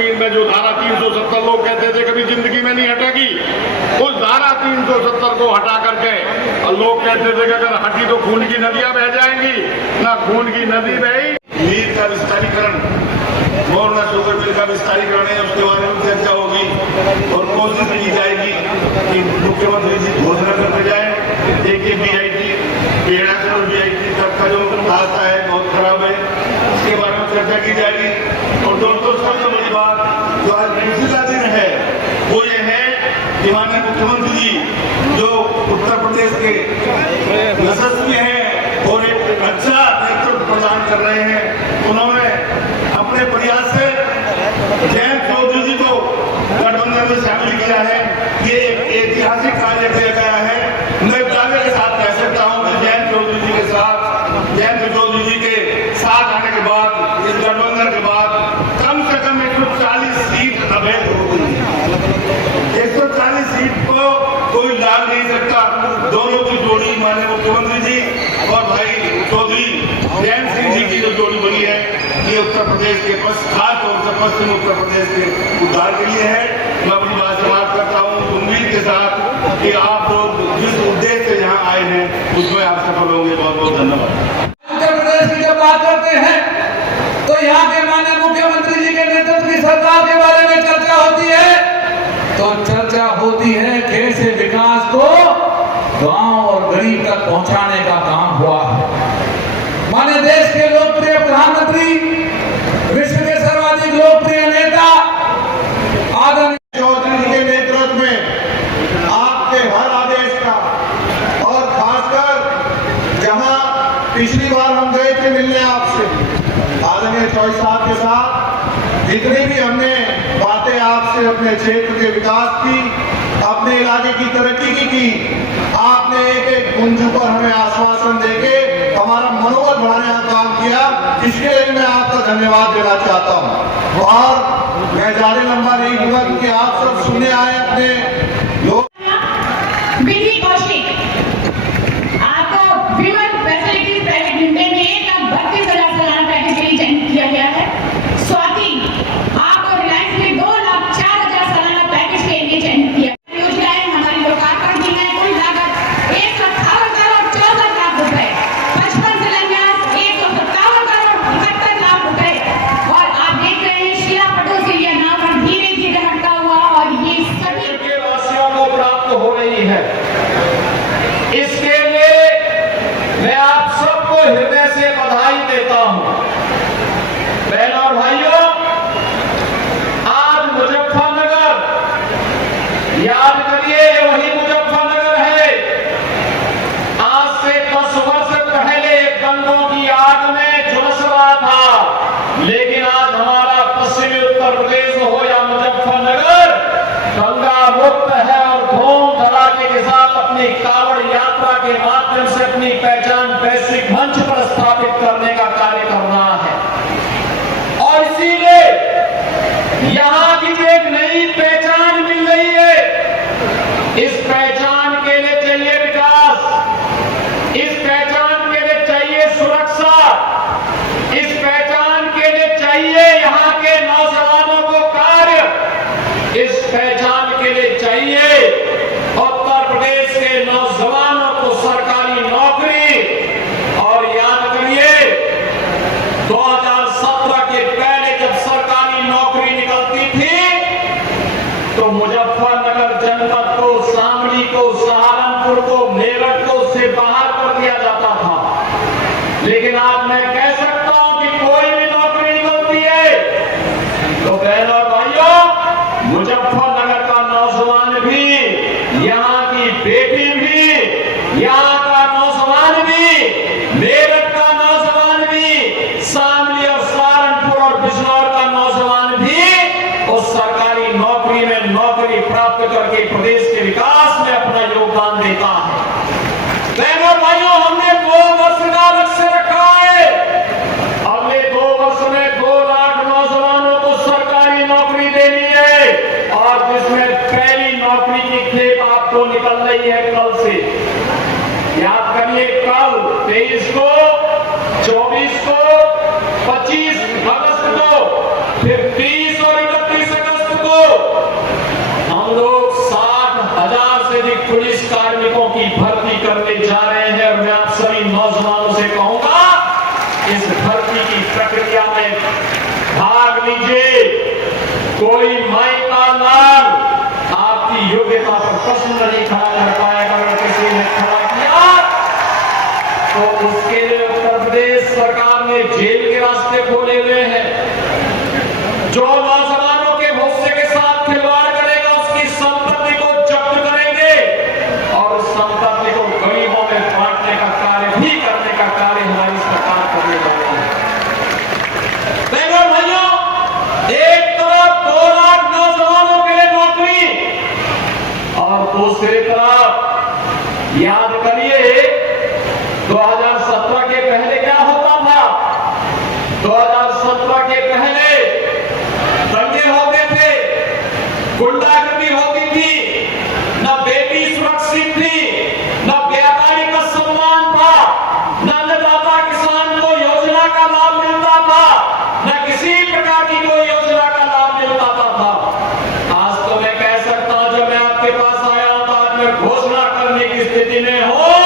कश्मीर में जो धारा 370 लोग कहते थे कभी जिंदगी में नहीं हटेगी, उस धारा 370 को हटा करके और लोग कहते थे कि अगर हटी तो खून की नदियां बह जाएंगी, ना खून की नदी बही। नीट का विस्तारीकरण, मोरना शुगर मिल का विस्तारीकरण है, उसके बारे में चर्चा होगी और कोशिश की जाएगी कि मुख्यमंत्री जी घोषणा करते जाए। AKBIT पेड़ा से और BIT तक का जो रास्ता है बहुत खराब है, उसके बारे में चर्चा की जाएगी। और दोस्तों सबसे बड़ी बात जो आज पिछला दिन है वो ये है कि माननीय मुख्यमंत्री जी जो उत्तर प्रदेश के यशस्वी हैं और एक अच्छा नेतृत्व प्रदान कर रहे हैं, उन्होंने अपने प्रयास से जयंत चौधरी जी को गठबंधन में शामिल किया है। ये एक ऐतिहासिक कार्य किया गया है। मैं दावे के साथ कह सकता हूं कि जयंत चौधरी जी के साथ आने के बाद, इस गठबंधन के बाद कम से कम 140 सीट अवैध हो गई। 140 सीट को कोई लाभ नहीं सकता। दोनों की जोड़ी माननीय मुख्यमंत्री जी और भाई चौधरी जयंत सिंह जी की जो जोड़ी बनी है, ये उत्तर प्रदेश के खास तौर से पश्चिम उत्तर प्रदेश के उद्धार के लिए है। मैं अपनी बात समाप्त करता हूँ उम्मीद के साथ कि आप लोग जिस उद्देश्य से यहाँ आए हैं उसमें आप सफल होंगे। बहुत बहुत धन्यवाद। उत्तर प्रदेश की जब बात करते हैं तो यहाँ के माननीय मुख्यमंत्री जी के नेतृत्व की सरकार के बारे में चर्चा होती है, तो चर्चा होती है कैसे विकास को गांव और गरीब तक पहुंचाने का काम हुआ है। माननीय देश के लोकप्रिय प्रधानमंत्री, विश्व के सर्वाधिक लोकप्रिय नेता आदरणीय चौधरी जी के नेतृत्व में आपके हर आदेश का, और खासकर जहां पिछली बार हम गए थे मिलने आपसे आदरणीय चौधरी साहब के साथ, जितनी भी हमने बातें आपसे अपने क्षेत्र के विकास की, अपने इलाके की तरक्की की आपने एक एक गुंज पर हमें आश्वासन देके हमारा मनोबल बढ़ाने का काम किया। इसके लिए मैं आपका धन्यवाद देना चाहता हूं। और मैं ज्यादा लंबा नहीं दूंगा क्योंकि आप सब सुनने आए अपने लोग। आपको विमन फैसिलिटीज प्राइवेट लिमिटेड में 1,32,000 सालाना पैकेज के लिए चयनित किया गया है। स्वाति आपको रिलायंस में 2,04,000 सालाना पैकेज के लिए चयनित किया। योजनाएं हमारी लोकार्पण की है, कुल लागत 1,58,14 लाख रुपए, 55 शिलान्यास 157,71 लाख रुपए। और आप देख रहे हैं शिला पटोसी यह नाम धीरे धीरे हटता हुआ और ये सभी वासियों को प्राप्त हो रही है। इसके लिए मैं आप सबको हृदय से बधाई देता हूं। बहनों और भाइयों, आज मुजफ्फरनगर, याद करिए वही मुजफ्फरनगर है। आज से 10 वर्ष पहले गंगों की आग में झुलस रहा था, लेकिन आज हमारा पश्चिमी उत्तर प्रदेश हो या मुजफ्फरनगर गंगा मुक्त है और धूम धड़ाके के साथ अपनी कांवड़ यात्रा के माध्यम से अपनी पहचान वैश्विक मंच पर स्थापित करने का कार्य कर रहा है। और इसीलिए यहाँ की एक नई पहचान मिल रही है। इस पहचान के लिए चाहिए विकास, इस पहचान के लिए चाहिए सुरक्षा, इस पहचान के लिए चाहिए यहाँ के नौजवानों को कार्य, इस पहचान के लिए चाहिए उत्तर प्रदेश के नौजवानों को सरकारी नौकरी। और याद करिए 2017 के पहले जब सरकारी नौकरी निकलती थी तो मुजफ्फरनगर जनपद को, शामली को, सहारनपुर को, मेरठ को उससे बाहर कर दिया जाता था। लेकिन आज मैं कह सकता हूं कि कोई भी नौकरी निकलती है तो बहनों और भाइयों, मुजफ्फरनगर का नौजवान भी, यहाँ की बेटी भी, यहाँ का नौजवान भी, मेरठ का नौजवान भी, शामली और सहारनपुर और बिजनौर का नौजवान भी उस सरकारी नौकरी में नौकरी प्राप्त करके प्रदेश के विकास में अपना योगदान देता है। बहनों और भाइयों, हमने 2 वर्ष का लक्ष्य रखा है। अगले 2 वर्ष में 2 लाख नौजवानों को सरकारी नौकरी देनी है और जिसमें पहली नौकरी की खेप आपको निकल रही है कल से। याद करिए, कल 23 को, 24 को, 25 अगस्त को, फिर 30 और 31 प्रक्रिया में भाग लीजिए। कोई माई का लाल आपकी योग्यता पर प्रश्न नहीं खड़ा कर पाएगा। अगर किसी ने खड़ा किया तो उसके लिए उत्तर प्रदेश सरकार ने जेल के रास्ते खोले हुए हैं। जो नौजवानों के भविष्य के साथ खिलवाड़ करेगा उसकी संपत्ति को जब्त करेंगे और उस संपत्ति को गरीबों में बांटने का कार्य भी करने का कार्य हमारी सरकार करने वाली है। बहनों भाइयों, एक तरफ 2 लाख नौजवानों के लिए नौकरी और दूसरी तरफ याद करिए 2017 के पहले क्या होता था। 2017 के पहले दंगे होते थे, गुंडागर्दी होती थी, न बेटी सुरक्षित थी, न व्यापारी का सम्मान था, न अन्नदाता किसान को योजना का लाभ मिलता था, न किसी प्रकार की कोई योजना का लाभ मिल पाता था। आज तो मैं कह सकता हूं, जब मैं आपके पास आया हूं तो आज मैं घोषणा करने की स्थिति में हूं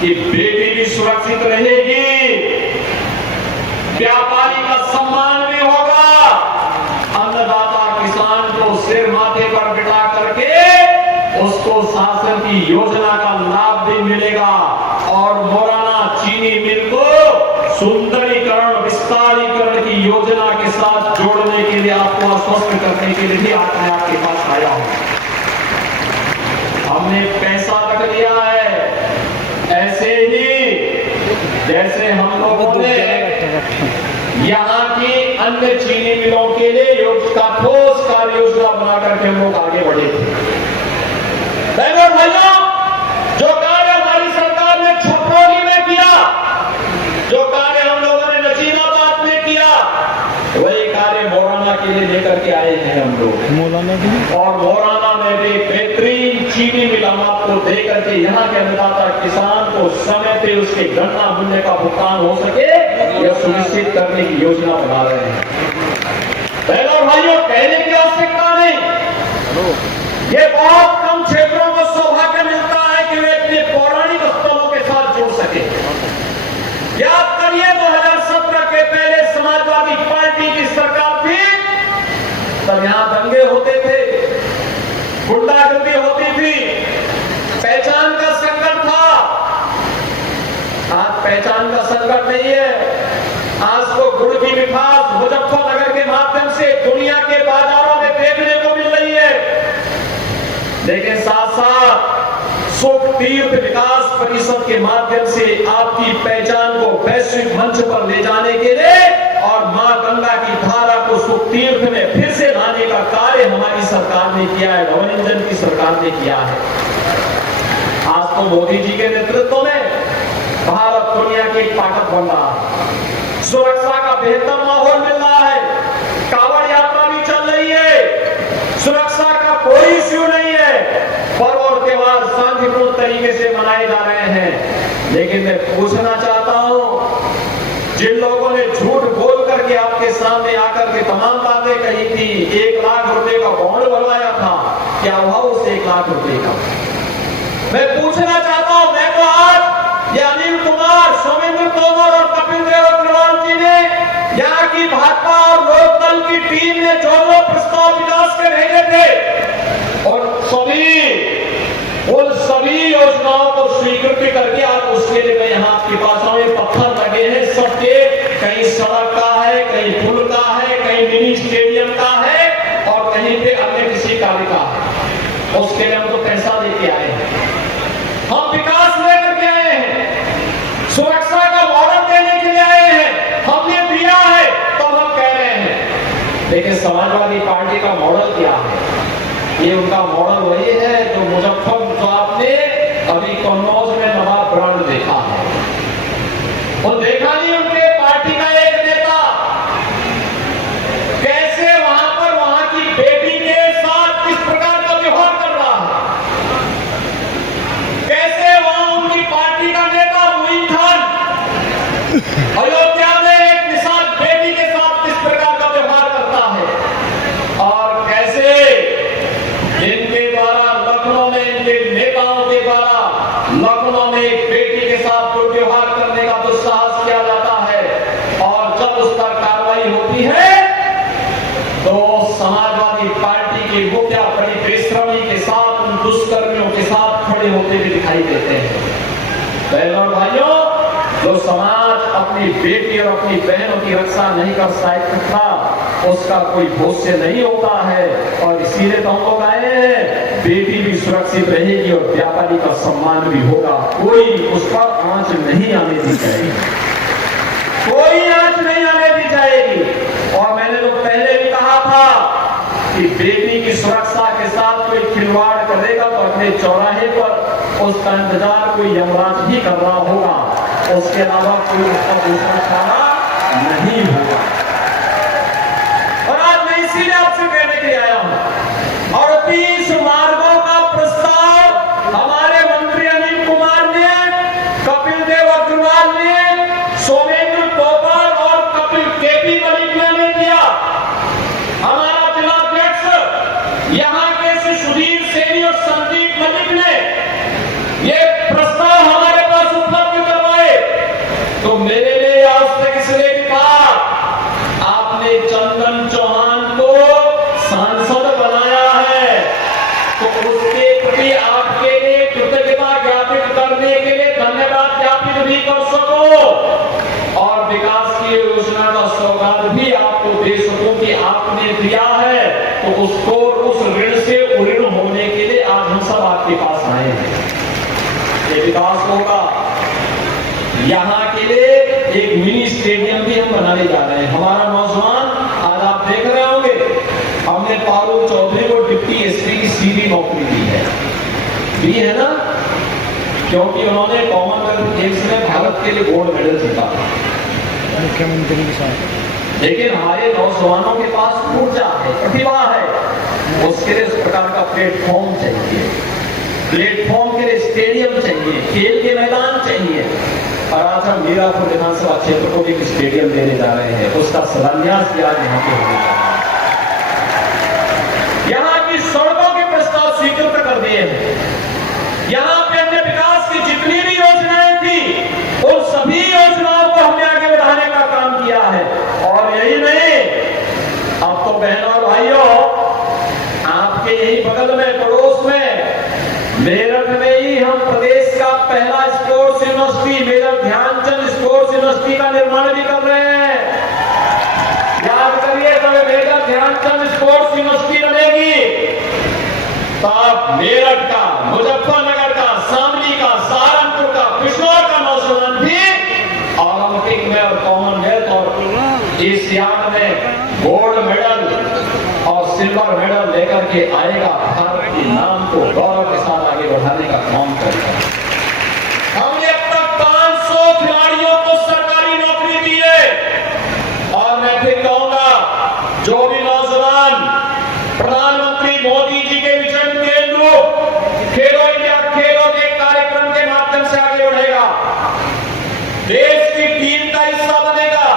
कि बेटी भी सुरक्षित रहेगी, व्यापारी का सम्मान भी होगा, अन्नदाता किसान को सिर माथे पर बिठा करके उसको शासन की योजना का लाभ भी मिलेगा और मोराना चीनी मिल को सुंदरीकरण विस्तारीकरण की योजना के साथ जोड़ने के लिए आपको आश्वस्त करने के लिए भी आज मैं आपके पास आया हूं। हमने पैसा रख दिया है, ऐसे ही जैसे हम लोगों ने यहाँ की अन्य चीनी मिलों के लिए का ठोस कार्य योजना बना करके हम लोग आगे बढ़े थे। बहनों भाइयों, जो कार्य हमारी सरकार ने छपरौली में किया, जो कार्य हम लोगों ने नजीराबाद में किया, वही कार्य मोराना के लिए लेकर के आए हैं हम लोग। और मोराना में भी बेहतरीन चीनी मिल हम आपको दे करके यहाँ के अन्नदाता किसान को समय पे उसके गन्ना मूल्य का भुगतान हो सके यह सुनिश्चित करने की योजना बना रहे हैं। बहनों भाइयों, कहने की आवश्यकता नहीं, ये बहुत कम क्षेत्रों को सौभाग्य मिलता है कि वे अपने पौराणिक स्थलों के साथ जुड़ सके। याद करिए 2017 के पहले समाजवादी पार्टी की सरकार थी, तब यहां दंगे होते थे, गुंडागर्दी होती थी, पहचान का संकट था। आज पहचान का संकट नहीं है। आज को गुड़ की मिठास मुजफ्फरनगर के माध्यम से दुनिया के बाजारों में देखने को मिल रही है। लेकिन साथ साथ सुख तीर्थ विकास परिषद के माध्यम से आपकी पहचान को वैश्विक मंच पर ले जाने के लिए और मां गंगा की धारा को सुख तीर्थ में फिर से लाने का कार्य हमारी सरकार ने किया है, नवनिंजन की सरकार ने किया है। आज तो मोदी जी के नेतृत्व में भारत दुनिया की एक ताकत बन रहा है, सुरक्षा का बेहतर माहौल मिल रहा है, कांवड़ यात्रा भी चल रही है, सुरक्षा का कोई इश्यू नहीं है, पर्व और त्योहार शांतिपूर्ण तरीके से मनाए जा रहे हैं। लेकिन मैं पूछना चाहता हूं, जिन लोगों ने झूठ बोल करके आपके सामने आकर के तमाम बातें कही थी, 1 लाख रुपए का बॉन्ड बनवाया था, क्या हुआ उस 1 लाख रुपए का? मैं पूछना चाहता हूं, मैं तो आज ये अनिल कुमार, सोमेंद्र तोमर और कपिल देव अग्रवाल जी ने यहाँ की भाजपा और लोकदल की टीम ने जो प्रस्ताव विकास के भेजे थे और उन सभी योजनाओं को स्वीकृति करके आप उसके लिए मैं यहाँ आपके पास आऊं। ये पत्थर लगे हैं सबके, कहीं सड़क का है, कहीं पुल का है, कहीं मिनी स्टेडियम का है और कहीं पे अन्य किसी कार्य का है। उसके लिए हम तो पैसा लेके आए हैं, हम विकास लेकर के आए हैं, सुरक्षा का मॉडल देने के लिए आए हैं, हमने दिया है तो हम कह रहे हैं। लेकिन समाजवादी पार्टी का मॉडल क्या है? ये उनका मॉडल वही है जो मुजफ्फर, जो आपने अभी कन्नौज में नवाब ब्रांड देखा है, वो देखा नहीं उनके पार्टी का एक नेता कैसे वहां पर वहां की बेटी के साथ किस प्रकार का व्यवहार कर रहा है, कैसे वहां उनकी पार्टी का नेता मुइन खान अयोध्या में एक निषाद बेटी के साथ किस प्रकार का व्यवहार करता है और कैसे इनके द्वारा लखनऊ में, इनके नेताओं के द्वारा लखनऊ में एक बेटी के साथ दुर्व्यवहार करने का दुस्साहस किया जाता बहनों और भाइयों, जो समाज अपनी बेटी और अपनी बहनों की रक्षा नहीं कर सकता उसका कोई भविष्य नहीं होता है। और इसीलिए तो हम लोग आए हैं, बेटी भी सुरक्षित रहेगी और व्यापारी का सम्मान भी होगा। कोई उस पर आंच नहीं आने दी जाएगी, कोई आंच नहीं आने दी जाएगी। और मैंने तो पहले भी कहा था कि बेटी की सुरक्षा के साथ कोई खिलवाड़ करेगा तो अपने चौराहे पर उसका इंतजार कोई यमराज ही कर रहा होगा, उसके अलावा कोई उसका दूसरा खाना नहीं होगा। और आज मैं इसीलिए आपसे कहने के लिए आया हूं। 38 मार्गों का प्रस्ताव हमारे मंत्री अनिल कुमार ने, कपिल देव अग्रवाल ने, सोमेंद्र तोमर और कपिल केपी मलिक ने दिया। हमारा जिलाध्यक्ष यहाँ के श्री सुधीर सेनी और संदीप मलिक ने ये प्रस्ताव हमारे पास उपलब्ध करवाए। तो मेरे लिए आज तक इसलिए भी कहा, आपने चंदन चौहान को सांसद बनाया है तो उसके प्रति आपके लिए कृतज्ञता ज्ञापित करने के लिए धन्यवाद ज्ञापित भी कर सको और विकास की योजना का सौगात भी आपको दे सकूं कि आपने दिया है, तो उसको उस ऋण से उऋण होने के लिए आज हम सब आपके पास आए हैं। ये विकास होगा। यहाँ के लिए एक मिनी स्टेडियम भी हम बनाने जा रहे हैं। हमारा नौजवान, आज आप देख रहे होंगे, हमने पारुल चौधरी को डिप्टी एसपी की सीधी नौकरी दी है ना, क्योंकि उन्होंने कॉमनवेल्थ गेम्स में भारत के लिए गोल्ड मेडल जीता मुख्यमंत्री के साथ। लेकिन हमारे नौजवानों के पास ऊर्जा है, प्रतिभा है, उसके लिए इस प्रकार का प्लेटफॉर्म चाहिए, प्लेटफॉर्म के लिए स्टेडियम चाहिए, खेल के मैदान चाहिए। और आज हम मीरापुर विधानसभा क्षेत्र को भी एक स्टेडियम देने जा रहे हैं, उसका शिलान्यास भी आज यहाँ पे होने जा रहा है। यहाँ की सड़कों के प्रस्ताव स्वीकृत कर दिए हैं। यहाँ पे अन्य विकास की जितनी भी योजनाएं थी उन सभी योजनाओं को हमने आगे बढ़ाने का काम किया है। और यही नहीं, अब तो बहनों और भाइयों, आपके यही बगल में, पड़ोस में, मेरठ में ही हम प्रदेश का पहला sports university, major Dhyanchand sports university का निर्माण भी कर रहे हैं। याद करिए, जब मेजर ध्यानचंद स्पोर्ट्स यूनिवर्सिटी बनेगी तब मेरठ का, मुजफ्फरनगर का, शामली का, सहारनपुर का, बिजनौर का नौजवान भी ओलंपिक में और कॉमनवेल्थ और एशियाड में गोल्ड मेडल और सिल्वर मेडल लेकर के आएगा। भारत के नाम को गौरव के साथ आगे बढ़ाने का काम करेगा। हमने अब तक 500 खिलाड़ियों को सरकारी नौकरी दी है। और मैं फिर कहूंगा, जो भी नौजवान प्रधानमंत्री मोदी जी के विजन के अनुरूप खेलो इंडिया, खेलों के कार्यक्रम के माध्यम से आगे बढ़ेगा, देश की टीम का हिस्सा बनेगा,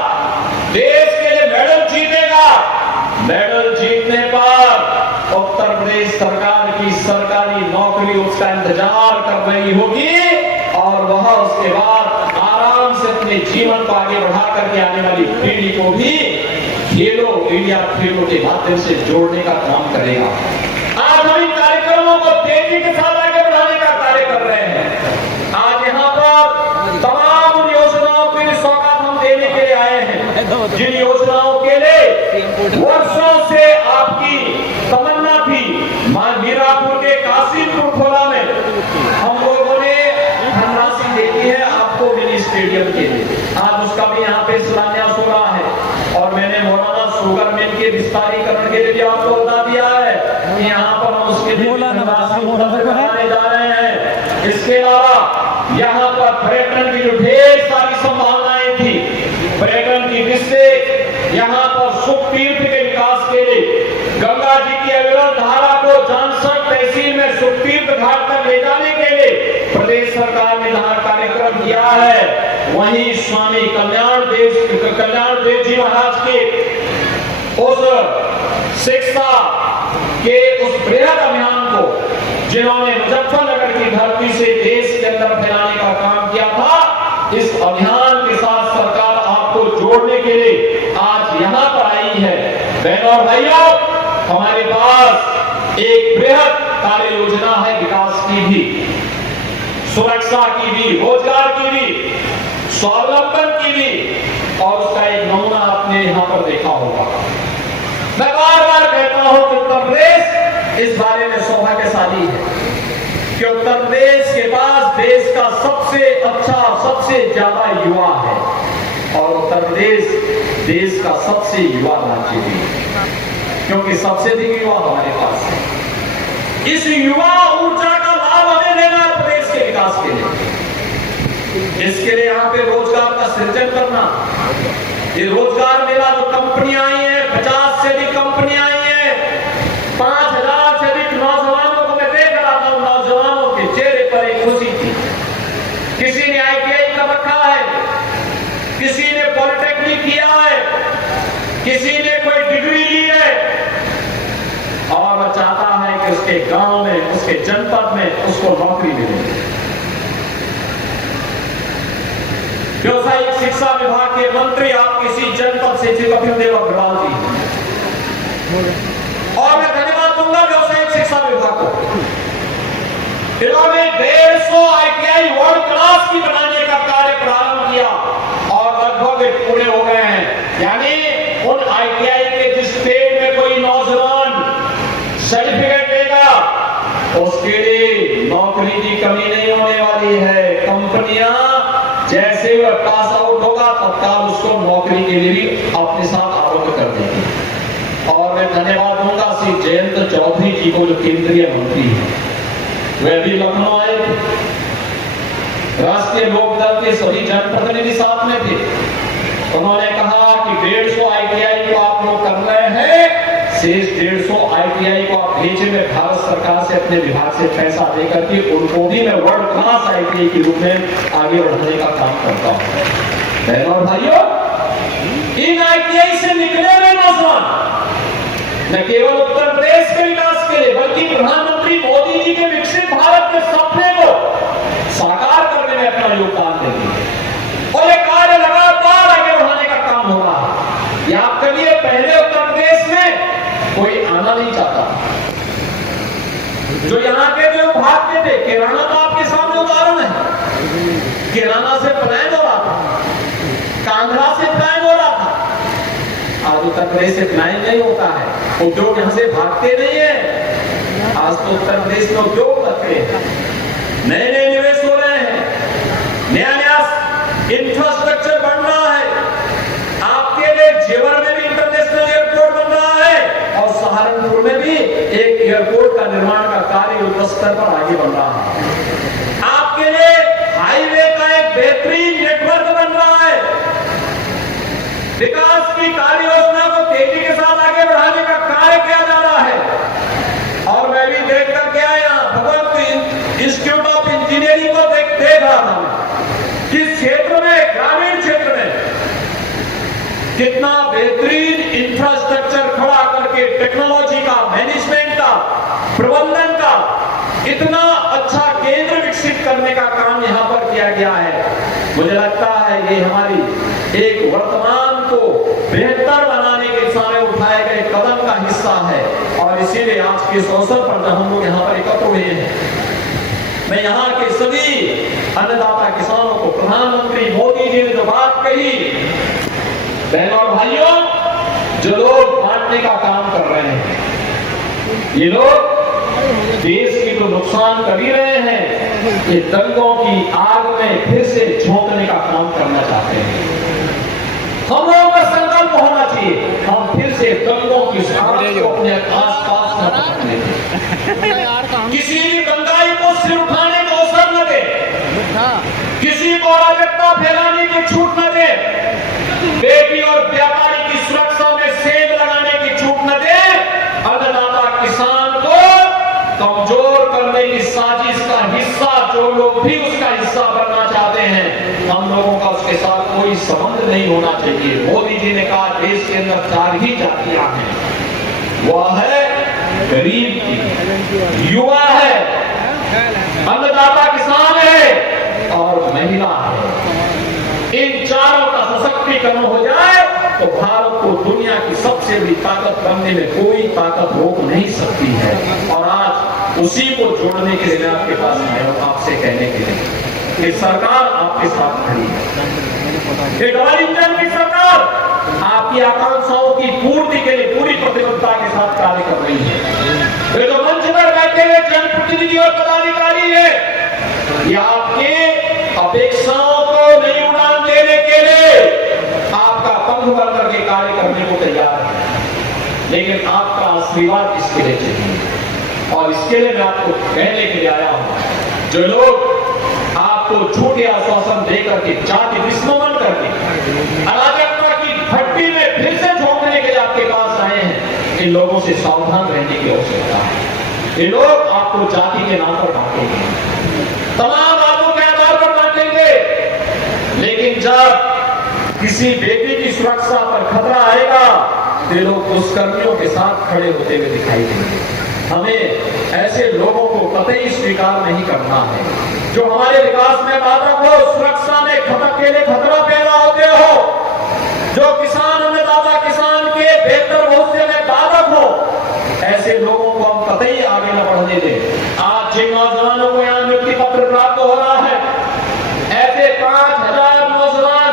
देश के लिए मेडल जीतेगा, मेडल जीतने पर उत्तर प्रदेश सरकार की सरकारी नौकरी उसका इंतजार कर रही होगी और वह उसके बाद आराम से अपने जीवन को आगे बढ़ा करके आने वाली पीढ़ी को भी खेलो इंडिया, खेलों के माध्यम से जोड़ने का काम करेगा। आज हम इन कार्यक्रमों को तेजी के साथ आगे बढ़ाने का कार्य कर रहे हैं। आज यहाँ पर तमाम उन योजनाओं की सौगात हम देने के लिए आए हैं, जिन योजनाओं के लिए वर्षों से आपकी तमन्ना थी। मीरापुर के कासिमपुर खोला में हम लोगों ने धनराशि देती है आपको मिनी स्टेडियम के लिए, आज उसका भी यहाँ पे शिलान्यास हो रहा है। और मैंने मौलाना शुगर मिल के विस्तारीकरण के लिए भी आपको बता दिया है कि यहाँ पर हम उसके लिए धनराशि बनाने जा रहे हैं। इसके अलावा यहाँ पर पर्यटन की जो ढेर सारी संभावनाएं थी, पर्यटन की दृष्टि यहाँ पर सुख तीर्थ के विकास के लिए गंगा जी की अविरल धारा को जानसर तहसील में सुख तीर्थ घाट तक ले जाने के लिए प्रदेश सरकार ने जहां कार्यक्रम किया है, वहीं स्वामी कल्याण देव जी महाराज के उस शिक्षा के उस बृहद अभियान को जिन्होंने मुजफ्फरनगर की धरती से देश के अंदर फैलाने का काम किया था, इस अभियान के साथ सरकार आपको जोड़ने के लिए आज यहाँ पर आई है। बहनों और भाइयों, हमारे पास एक बृहद कार्य योजना है विकास की भी। सुरक्षा की भी, रोजगार की भी, स्वावलंबन की भी, और उसका एक नमूना आपने यहां पर देखा होगा। मैं बार बार कहता हूं कि उत्तर प्रदेश इस बारे में सौभाग्यशाली है कि उत्तर प्रदेश के पास देश का सबसे अच्छा, सबसे ज्यादा युवा है, और उत्तर प्रदेश देश का सबसे युवा राज्य भी है, क्योंकि सबसे अधिक युवा हमारे पास है। इस युवा ऊर्जा का लाभ हमें लेना है प्रदेश के विकास के लिए। इसके लिए यहाँ पे रोजगार का सृजन करना, ये रोजगार मेला जो कंपनियां आई है, 50 से अधिक कंपनियां आई है, 5000 से अधिक नौजवानों को मैं देख रहा था, नौजवानों के चेहरे पर एक खुशी थी। किसी ने ITI कर रखा है, किसी ने पॉलिटेक्निक किया है, किसी ने कोई डिग्री ली है, और वह चाहता है कि उसके गांव में, उसके जनपद में उसको नौकरी मिले। व्यावसायिक शिक्षा विभाग के मंत्री आप किसी जनपद से थे, कपिल देव अग्रवाल जी, और मैं धन्यवाद दूंगा व्यावसायिक शिक्षा विभाग को। इन्होंने 150 ITI वर्ल्ड क्लास की बनाने का कार्य प्रारंभ किया, और लगभग वे पूरे हो गए हैं। यानी उन ITI के जिस पेड़ में कोई नौजवान सर्टिफिकेट लेगा, उसके लिए नौकरी की कमी नहीं होने वाली है। कंपनियां जैसे वह पास आउट होगा तत्काल उसको नौकरी के लिए भी अपने साथ आबद्ध कर देगी। और मैं धन्यवाद दूंगा श्री जयंत चौधरी जी को, जो केंद्रीय मंत्री हैं, वे भी लखनऊ आए थे, राष्ट्रीय लोकदल के सभी जनप्रतिनिधि साथ में थे। उन्होंने कहा कि 150 ITI को आप लोग कर रहे हैं, शेष 150 ITI को आप भेजे, में भारत सरकार से अपने विभाग से पैसा देकर के उनको भी मैं वर्ल्ड क्लास ITI के रूप में आगे बढ़ाने का काम करता हूं। बहनों और भाइयों, इन ITI से निकले हुए नौजवान न केवल उत्तर प्रदेश के विकास के लिए, बल्कि प्रधानमंत्री मोदी जी के विकसित भारत के सपने को साकार करने में अपना योगदान देंगे, और ये कार्य लगातार आगे बढ़ाने का काम हो रहा है। ये आपके लिए पहले उत्तर प्रदेश में कोई आना नहीं चाहता, जो यहाँ के जो भागते थे, किराना तो आपके सामने उदाहरण है, किराना से पलायन हो रहा था, कांगड़ा से पलायन हो रहा था। आज उत्तर प्रदेश से पलायन नहीं होता है, उद्योग यहाँ से भागते नहीं है। आज तो उत्तर प्रदेश में उद्योग लगते हैं, नए नए निवेश हो रहे हैं, नया नया इंफ्रास्ट्रक्चर बन रहा है। आपके लिए जेवर में भी इंटरनेशनल एयरपोर्ट बन रहा है, और सहारनपुर में भी एक एयरपोर्ट का निर्माण का कार्य युद्ध स्तर पर आगे बढ़ रहा है। आपके लिए हाईवे का एक बेहतरीन नेटवर्क बन रहा है। विकास की कार्य योजना को तेजी के साथ आगे बढ़ाने का कार्य किया जा रहा है। और मैं भी देख करके आया, भगवंत इंस्टीट्यूट ऑफ इंजीनियरिंग को देख रहा था, किस क्षेत्र में, ग्रामीण क्षेत्र में कितना बेहतरीन इंफ्रास्ट्रक्चर खड़ा करके टेक्नोलॉजी का, मैनेजमेंट का, प्रबंधन का इतना अच्छा केंद्र विकसित करने का काम यहां पर किया गया है। मुझे लगता है ये हमारी एक वर्तमान को बेहतर बनाने के दिशा में उठाए गए कदम का हिस्सा है, और इसीलिए आज के इस अवसर पर हम लोग यहाँ पर एकत्र हुए हैं। मैं यहाँ के सभी अन्नदाता किसानों को, प्रधानमंत्री मोदी जी ने जो बात कही, बहनों और भाइयों, जो लोग बांटने का काम कर रहे हैं, ये लोग देश की तो नुकसान कर ही रहे हैं, ये दंगों की आग में फिर से झोंकने का काम करना चाहते हैं। हम लोगों का संकल्प होना चाहिए, हम फिर से दंगों की आग को अपने आसपास न पकड़ने दें, किसी भी दंगाई को सिर उठाने का अवसर न दे, किसी को अराजकता फैलाने की छूट न दे, बेटी और व्यापारी की सुरक्षा में सेंध लगाने की छूट न दे, अन्नदाता किसान को कमजोर करने की साजिश का हिस्सा जो लोग भी उसका हिस्सा बनना चाहते हैं, हम लोगों का उसके साथ कोई संबंध नहीं होना चाहिए। मोदी जी ने कहा देश के अंदर 4 ही जातियां हैं, वह है गरीब की, युवा है, अन्नदाता किसान है और महिला है। इन चारों का सशक्तिकरण हो जाए तो भारत को दुनिया की सबसे बड़ी ताकत बनने में कोई ताकत रोक नहीं सकती है। और आज उसी को जोड़ने के लिए मैं आपके पास आया हूं, आपसे कहने के लिए कि सरकार आपके साथ खड़ी है। ये डबल इंजन की सरकार आपकी आकांक्षाओं की पूर्ति के लिए पूरी प्रतिबद्धता के साथ कार्य कर रही है। ये जो मंच पर बैठे हुए जनप्रतिनिधि और पदाधिकारी है, ये आपके अपेक्षाओं को नहीं उड़ान देने के लिए आपका पंख भर करके कार्य करने को तैयार है, लेकिन आपका आशीर्वाद इसके लिए चाहिए। और इसके लिए मैं आपको कहने के लिए आया हूं, जो लोग आपको झूठे आश्वासन देकर के जाति विस्मरण करके अराजकता की भट्टी में फिर से झोंकने के लिए आपके पास आए हैं, इन लोगों से सावधान रहने की आवश्यकता है। ये लोग आपको जाति के नाम पर बांटेंगे, तमाम बातों के आधार पर बांटेंगे, लेकिन जब किसी बेटी की सुरक्षा पर खतरा आएगा तो लोग दुष्कर्मियों के साथ खड़े होते हुए दिखाई देंगे। हमें ऐसे लोगों को कतई स्वीकार नहीं करना है, जो हमारे विकास में बाधक हो, सुरक्षा में के लिए खतरा पैदा होते हो, जो किसान अन्नदाता किसान के बेहतर भविष्य में बाधक हो, ऐसे लोगों को हम कतई आगे न बढ़ने दें। आज जिन नौजवानों को यहाँ नियुक्ति पत्र प्राप्त हो रहा है, ऐसे 5000 नौजवान,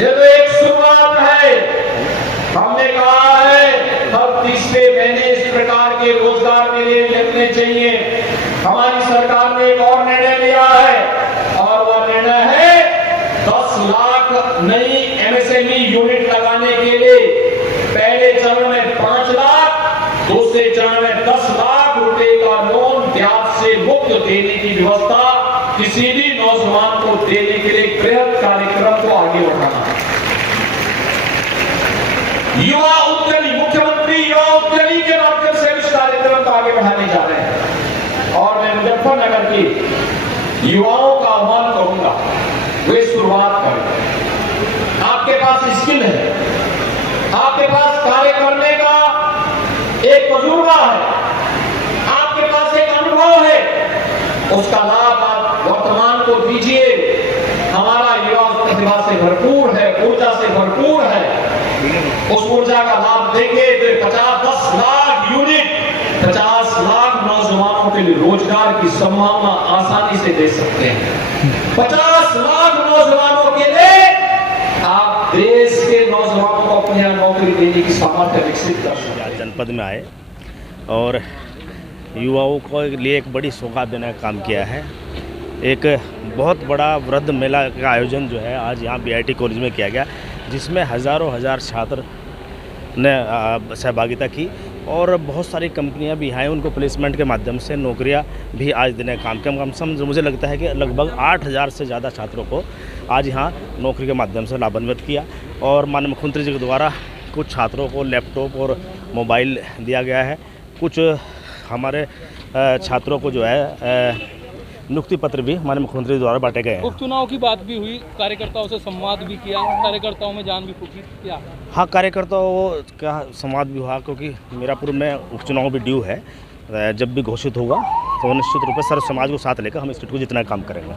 ये तो एक शुरुआत है। हमने कहा है हर तीसरे महीने इस प्रकार के रोजगार के लिए लगने चाहिए। हमारी सरकार ने एक और निर्णय लिया है, और वह निर्णय है 10 लाख नई एमएसएमई यूनिट लगाने के लिए पहले चरण में 5 लाख, दूसरे चरण में 10 लाख रुपए का लोन ब्याज से मुक्त देने की व्यवस्था किसी भी नौजवान को देने के लिए बृहद कार्यक्रम को आगे बढ़ाना है। युवा उद्यमी, मुख्यमंत्री युवा उद्यमी के माध्यम से इस कार्यक्रम को आगे बढ़ाने जा रहे हैं, और मैं मुजफ्फरनगर की युवाओं का आह्वान करूंगा, वे शुरुआत करें। आपके पास स्किल है, आपके पास कार्य करने का एक तजुर्बा है, आपके पास एक अनुभव है, उसका लाभ आप वर्तमान को दीजिए। हमारा युवा प्रतिभा से भरपूर है, ऊर्जा से भरपूर है, उस ऊर्जा का लाभ देंगे तो 50-10 लाख यूनिट 50 लाख नौजवानों के लिए रोजगार की संभावना आसानी से दे सकते हैं। 50 लाख नौजवानों के लिए आप देश के नौजवानों को अपने यहाँ नौकरी देने की सामर्थ्य विकसित कर सकते हैं। जनपद में आए और युवाओं को लिए एक बड़ी सौगात देने का काम किया है। एक बहुत बड़ा वृद्ध मेला का आयोजन जो है आज यहाँ बीआईटी कॉलेज में किया गया, जिसमें हज़ारों हजार छात्र ने सहभागिता की, और बहुत सारी कंपनियां भी हैं, उनको प्लेसमेंट के माध्यम से नौकरियां भी आज देने का काम किया। कम से कम मुझे लगता है कि लगभग 8000 से ज़्यादा छात्रों को आज यहाँ नौकरी के माध्यम से लाभान्वित किया, और माननीय मुख्यमंत्री जी के द्वारा कुछ छात्रों को लैपटॉप और मोबाइल दिया गया है। कुछ हमारे छात्रों को जो है नियुक्ति पत्र भी माननीय मुख्यमंत्री द्वारा बांटे गए हैं। उपचुनाव की बात भी हुई, कार्यकर्ताओं से संवाद भी किया, कार्यकर्ताओं में जान भी फूकी क्या? हाँ, कार्यकर्ताओं का संवाद भी हुआ, क्योंकि मीरापुर में उपचुनाव भी ड्यू है। जब भी घोषित होगा तो निश्चित रूप से सर्व समाज को साथ लेकर हम इस सीट को जितना काम करेंगे।